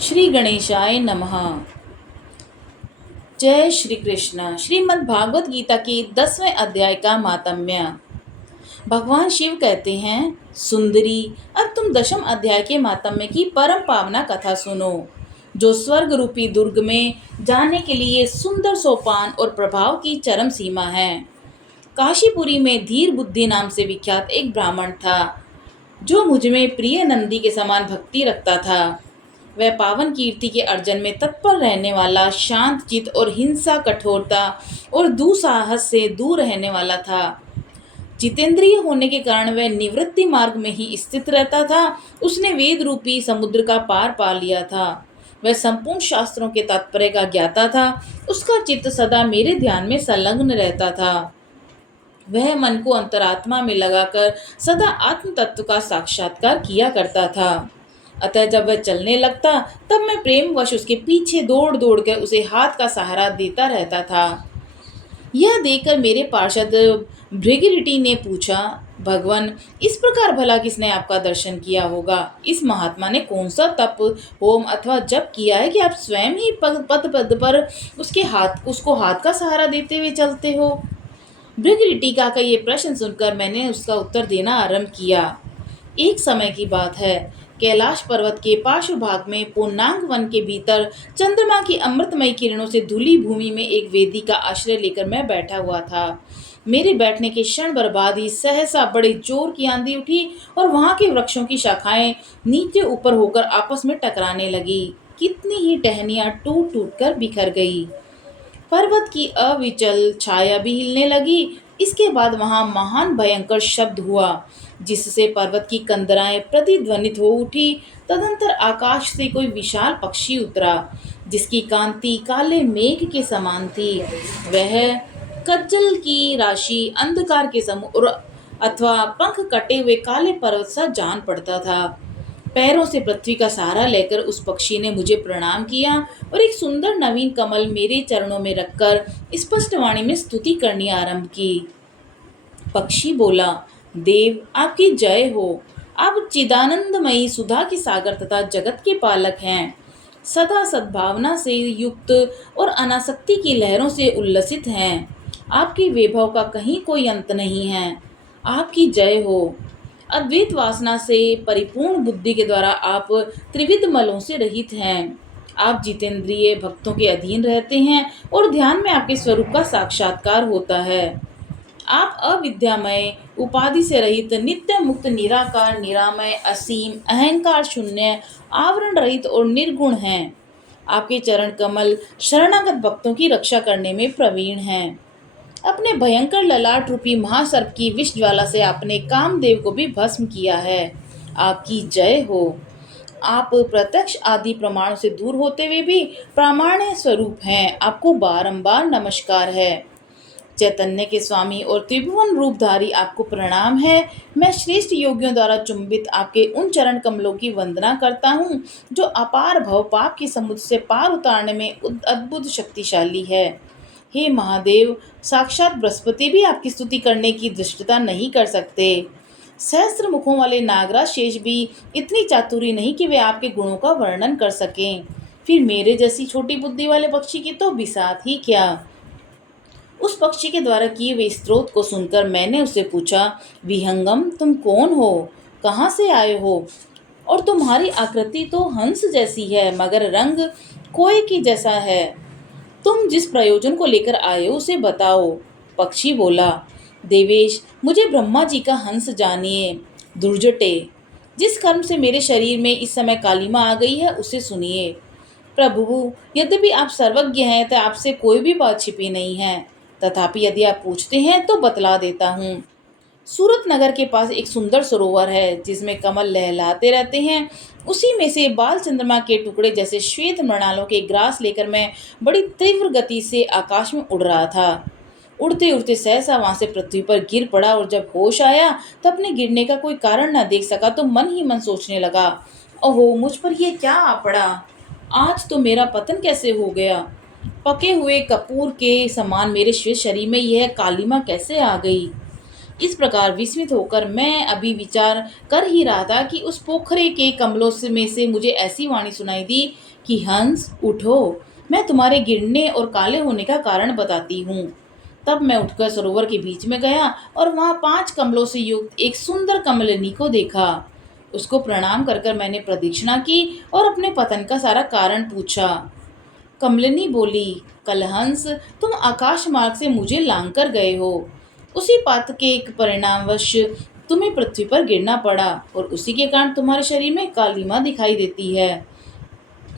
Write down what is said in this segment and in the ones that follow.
श्री गणेशाय नमः। जय श्री कृष्ण। श्रीमद् भागवत गीता की 10वें अध्याय का मातम्य। भगवान शिव कहते हैं, सुंदरी, अब तुम दशम अध्याय के मातम्य की परम पावना कथा सुनो, जो स्वर्ग रूपी दुर्ग में जाने के लिए सुंदर सोपान और प्रभाव की चरम सीमा है। काशीपुरी में धीर बुद्धि नाम से विख्यात एक ब्राह्मण था, जो मुझ में प्रिय नंदी के समान भक्ति रखता था। वह पावन कीर्ति के अर्जन में तत्पर रहने वाला, शांत चित और हिंसा, कठोरता और दुस्साहस से दूर रहने वाला था। जितेंद्रिय होने के कारण वह निवृत्ति मार्ग में ही स्थित रहता था। उसने वेद रूपी समुद्र का पार पा लिया था। वह संपूर्ण शास्त्रों के तात्पर्य का ज्ञाता था। उसका चित्त सदा मेरे ध्यान में संलग्न रहता था। वह मन को अंतरात्मा में लगाकर सदा आत्म तत्व का साक्षात्कार किया करता था। अतः जब वह चलने लगता, तब मैं प्रेमवश उसके पीछे दौड़ दौड़ कर उसे हाथ का सहारा देता रहता था। यह देखकर मेरे पार्षद भृगिरिटी ने पूछा, भगवान, इस प्रकार भला किसने आपका दर्शन किया होगा? इस महात्मा ने कौन सा तप, होम अथवा जप किया है कि आप स्वयं ही पद पद पर उसको हाथ का सहारा देते हुए चलते हो? भृगिरिटिका का ये प्रश्न सुनकर मैंने उसका उत्तर देना आरंभ किया। एक समय की बात है, कैलाश पर्वत के पार्श्व भाग में पूर्णांग वन के भीतर चंद्रमा की अमृतमयी किरणों से धुली भूमि में एक वेदी का आश्रय लेकर मैं बैठा हुआ था। मेरे बैठने के क्षण बर्बाद ही सहसा बड़े जोर की आंधी उठी और वहां के वृक्षों की शाखाएं नीचे ऊपर होकर आपस में टकराने लगी। कितनी ही टहनियां टूट टूट कर बिखर गई। पर्वत की अविचल छाया भी हिलने लगी। इसके बाद वहां महान भयंकर शब्द हुआ, जिससे पर्वत की कंदराएं प्रतिध्वनित हो उठी। तदंतर आकाश से कोई विशाल पक्षी उतरा, जिसकी कांति काले मेघ के समान थी। वह कज्जल की राशि, अंधकार के समुद्र अथवा पंख कटे हुए काले पर्वत सा जान पड़ता था। पैरों से पृथ्वी का सहारा लेकर उस पक्षी ने मुझे प्रणाम किया और एक सुंदर नवीन कमल मेरे चरणों में रखकर स्पष्ट वाणी में स्तुति करनी आरंभ की। पक्षी बोला, देव, आपकी जय हो। आप चिदानंदमयी सुधा की सागर तथा जगत के पालक हैं। सदा सद्भावना से युक्त और अनासक्ति की लहरों से उल्लसित हैं। आपके वैभव का कहीं कोई अंत नहीं है। आपकी जय हो। अद्वैत वासना से परिपूर्ण बुद्धि के द्वारा आप त्रिविध मलों से रहित हैं। आप जितेंद्रिय भक्तों के अधीन रहते हैं और ध्यान में आपके स्वरूप का साक्षात्कार होता है। आप अविद्यामय, उपाधि से रहित, नित्य मुक्त, निराकार, निरामय, असीम, अहंकार शून्य, आवरण रहित और निर्गुण हैं। आपके चरण कमल शरणागत भक्तों की रक्षा करने में प्रवीण हैं। अपने भयंकर ललाट रूपी महासर्प की विष ज्वाला से आपने कामदेव को भी भस्म किया है। आपकी जय हो। आप प्रत्यक्ष आदि प्रमाण से दूर होते हुए भी प्रामाण्य स्वरूप हैं। आपको बारंबार नमस्कार है। चैतन्य के स्वामी और त्रिभुवन रूपधारी, आपको प्रणाम है। मैं श्रेष्ठ योगियों द्वारा चुंबित आपके उन चरण कमलों की वंदना करता हूँ, जो अपार भव पाप के समुद्र से पार उतारने में अद्भुत शक्तिशाली है। हे महादेव, साक्षात बृहस्पति भी आपकी स्तुति करने की धृष्टता नहीं कर सकते। सहस्त्र मुखों वाले नागराज शेष भी इतनी चातुरी नहीं कि वे आपके गुणों का वर्णन कर सकें। फिर मेरे जैसी छोटी बुद्धि वाले पक्षी की तो बिसात ही क्या। उस पक्षी के द्वारा किए हुए स्त्रोत को सुनकर मैंने उससे पूछा, विहंगम, तुम कौन हो? कहाँ से आए हो? और तुम्हारी आकृति तो हंस जैसी है, मगर रंग कोए की जैसा है। तुम जिस प्रयोजन को लेकर आए हो उसे बताओ। पक्षी बोला, देवेश, मुझे ब्रह्मा जी का हंस जानिए। दुर्जटे, जिस कर्म से मेरे शरीर में इस समय कालिमा आ गई है उसे सुनिए। प्रभु, यद्यपि आप सर्वज्ञ हैं तो आपसे कोई भी बात छिपी नहीं है। तथापि यदि आप पूछते हैं तो बतला देता हूँ। सूरत नगर के पास एक सुंदर सरोवर है, जिसमें कमल लहलाते रहते हैं। उसी में से बाल चंद्रमा के टुकड़े जैसे श्वेत मृणालों के ग्रास लेकर मैं बड़ी तीव्र गति से आकाश में उड़ रहा था। उड़ते उड़ते सहसा वहां से पृथ्वी पर गिर पड़ा और जब होश आया तो अपने गिरने का कोई कारण न देख सका तो मन ही मन सोचने लगा, ओहो, मुझ पर ये क्या आ पड़ा। आज तो मेरा पतन कैसे हो गया। पके हुए कपूर के समान मेरे श्वेत शरीर में यह कालिमा कैसे आ गई। इस प्रकार विस्मित होकर मैं अभी विचार कर ही रहा था कि उस पोखरे के कमलों से में से मुझे ऐसी वाणी सुनाई दी कि हंस उठो, मैं तुम्हारे गिरने और काले होने का कारण बताती हूँ। तब मैं उठकर सरोवर के बीच में गया और वहां 5 कमलों से युक्त एक सुंदर कमलिनी को देखा। उसको प्रणाम कर कर मैंने प्रदक्षिणा की और अपने पतन का सारा कारण पूछा। कमलिनी बोली, कलहंस, तुम आकाश मार्ग से मुझे लांग कर गए हो। उसी पात के एक परिणामवश तुम्हें पृथ्वी पर गिरना पड़ा और उसी के कारण तुम्हारे शरीर में कालिमा दिखाई देती है।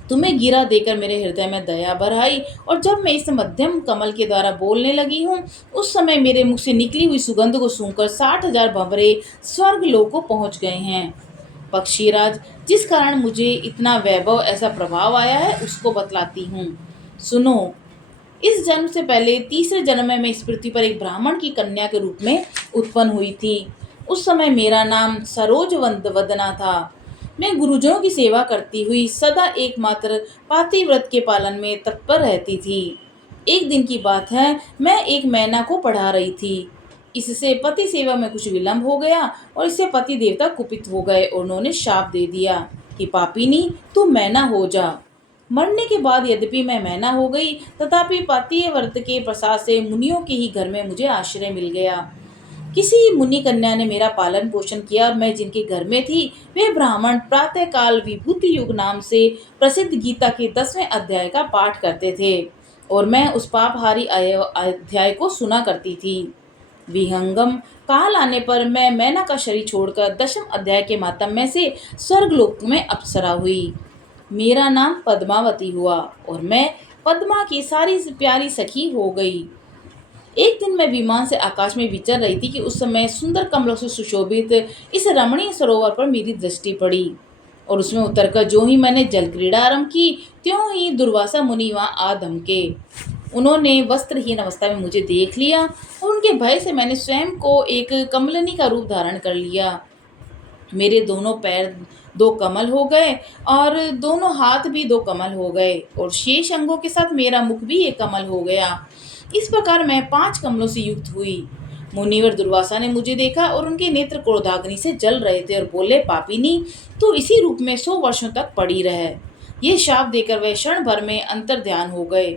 तुम्हें गिरा देकर मेरे हृदय में दया भर आई और जब मैं इस मध्यम कमल के द्वारा बोलने लगी हूँ, उस समय मेरे मुख से निकली हुई सुगंध को सूंघकर 60,000 भंवरे स्वर्ग लोक को पहुंच गए हैं। पक्षीराज, जिस कारण मुझे इतना वैभव ऐसा प्रभाव आया है उसको बतलाती हूँ। सुनो। इस जन्म से पहले तीसरे जन्म में मैं इस पृथ्वी पर एक ब्राह्मण की कन्या के रूप में उत्पन्न हुई थी। उस समय मेरा नाम सरोज वदना था। मैं गुरुजनों की सेवा करती हुई सदा एकमात्र पातिव्रत के पालन में तत्पर रहती थी। एक दिन की बात है, मैं एक मैना को पढ़ा रही थी। इससे पति सेवा में कुछ विलंब हो गया और इससे पति देवता कुपित हो गए और उन्होंने शाप दे दिया कि पापिनी, तू मैना हो जा। मरने के बाद यद्यपि मैं मैना हो गई, तथापि पातिव्रत के प्रसाद से मुनियों के ही घर में मुझे आश्रय मिल गया। किसी मुनि कन्या ने मेरा पालन पोषण किया और मैं जिनके घर में थी वे ब्राह्मण प्रातः काल विभूति युग नाम से प्रसिद्ध गीता के 10वें अध्याय का पाठ करते थे और मैं उस पापहारी अध्याय को सुना करती थी। विहंगम काल आने पर मैं मैना का शरीर छोड़कर 10वें अध्याय के मातम्य से स्वर्गलोक में अप्सरा हुई। मेरा नाम पद्मावती हुआ और मैं पद्मा की सारी प्यारी सखी हो गई। एक दिन मैं विमान से आकाश में विचर रही थी कि उस समय सुंदर कमलों से सुशोभित इस रमणीय सरोवर पर मेरी दृष्टि पड़ी और उसमें उतरकर जो ही मैंने जल क्रीड़ा आरंभ की, त्यों ही दुर्वासा मुनि वहां आ धमके। उन्होंने वस्त्रहीन अवस्था में मुझे देख लिया और उनके भय से मैंने स्वयं को एक कमलिनी का रूप धारण कर लिया। मेरे दोनों पैर 2 कमल हो गए और दोनों हाथ भी 2 कमल हो गए और शेष अंगों के साथ मेरा मुख भी एक कमल हो गया। इस प्रकार मैं 5 कमलों से युक्त हुई। मुनिवर दुर्वासा ने मुझे देखा और उनके नेत्र क्रोधाग्नि से जल रहे थे और बोले, पापिनी, तू इसी रूप में 100 वर्षों तक पड़ी रहे। ये शाप देकर वह क्षण भर में अंतर ध्यान हो गए।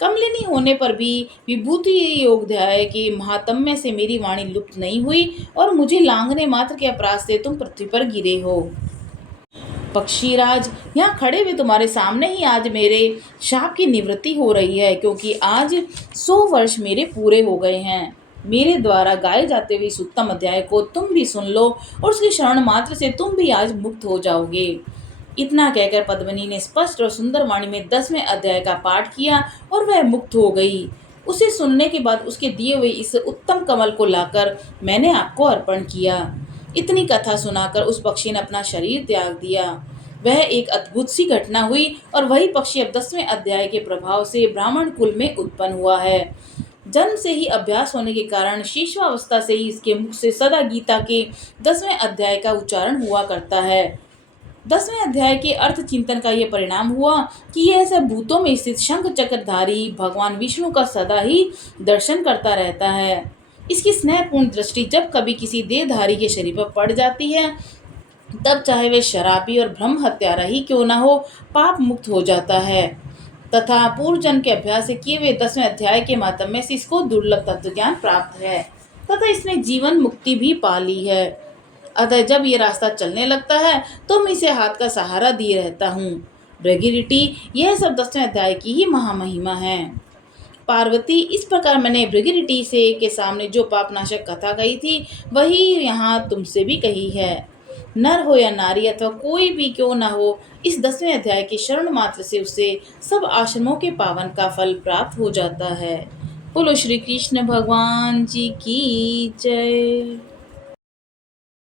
कमलिनी होने पर भी विभूति योगाध्याय के महात्म्य से मेरी वाणी लुप्त नहीं हुई और मुझे लांघने मात्र के अपराध से तुम पृथ्वी पर गिरे हो। पक्षीराज, यहाँ खड़े हुए तुम्हारे सामने ही आज मेरे शाप की निवृत्ति हो रही है, क्योंकि आज 100 वर्ष मेरे पूरे हो गए हैं। मेरे द्वारा गाए जाते हुए इस उत्तम अध्याय को तुम भी सुन लो और उसके श्रवण मात्र से तुम भी आज मुक्त हो जाओगे। इतना कहकर पद्मिनी ने स्पष्ट और सुंदर वाणी में 10वें अध्याय का पाठ किया और वह मुक्त हो गई। उसे सुनने के बाद उसके दिए हुए इस उत्तम कमल को लाकर मैंने आपको अर्पण किया। इतनी कथा सुनाकर उस पक्षी ने अपना शरीर त्याग दिया। वह एक अद्भुत सी घटना हुई और वही पक्षी अब 10वें अध्याय के प्रभाव से ब्राह्मण कुल में उत्पन्न हुआ है। जन्म से ही अभ्यास होने के कारण शिशुअवस्था से ही इसके मुख से सदा गीता के 10वें अध्याय का उच्चारण हुआ करता है। 10वें अध्याय के अर्थ चिंतन का यह परिणाम हुआ कि यह सब भूतों में स्थित शंख चक्रधारी भगवान विष्णु का सदा ही दर्शन करता रहता है। इसकी स्नेहपूर्ण दृष्टि जब कभी किसी देहधारी के शरीर पर पड़ जाती है, तब चाहे वे शराबी और ब्रह्म हत्यारा ही क्यों न हो, पाप मुक्त हो जाता है। तथा पूर्व जन्म के अभ्यास से किए हुए 10वें अध्याय के माध्यम से इसको दुर्लभ तत्व ज्ञान प्राप्त है तथा इसने जीवन मुक्ति भी पा ली है। अतः जब ये रास्ता चलने लगता है तो मैं इसे हाथ का सहारा दिए रहता हूँ। भृगिरिटी, यह सब 10वें अध्याय की ही महामहिमा है। पार्वती, इस प्रकार मैंने भृगिरिटी से के सामने जो पापनाशक कथा कही थी वही यहाँ तुमसे भी कही है। नर हो या नारी अथवा कोई भी क्यों ना हो, इस 10वें अध्याय के शरण मात्र से उसे सब आश्रमों के पावन का फल प्राप्त हो जाता है। बोलो श्री कृष्ण भगवान जी की जय।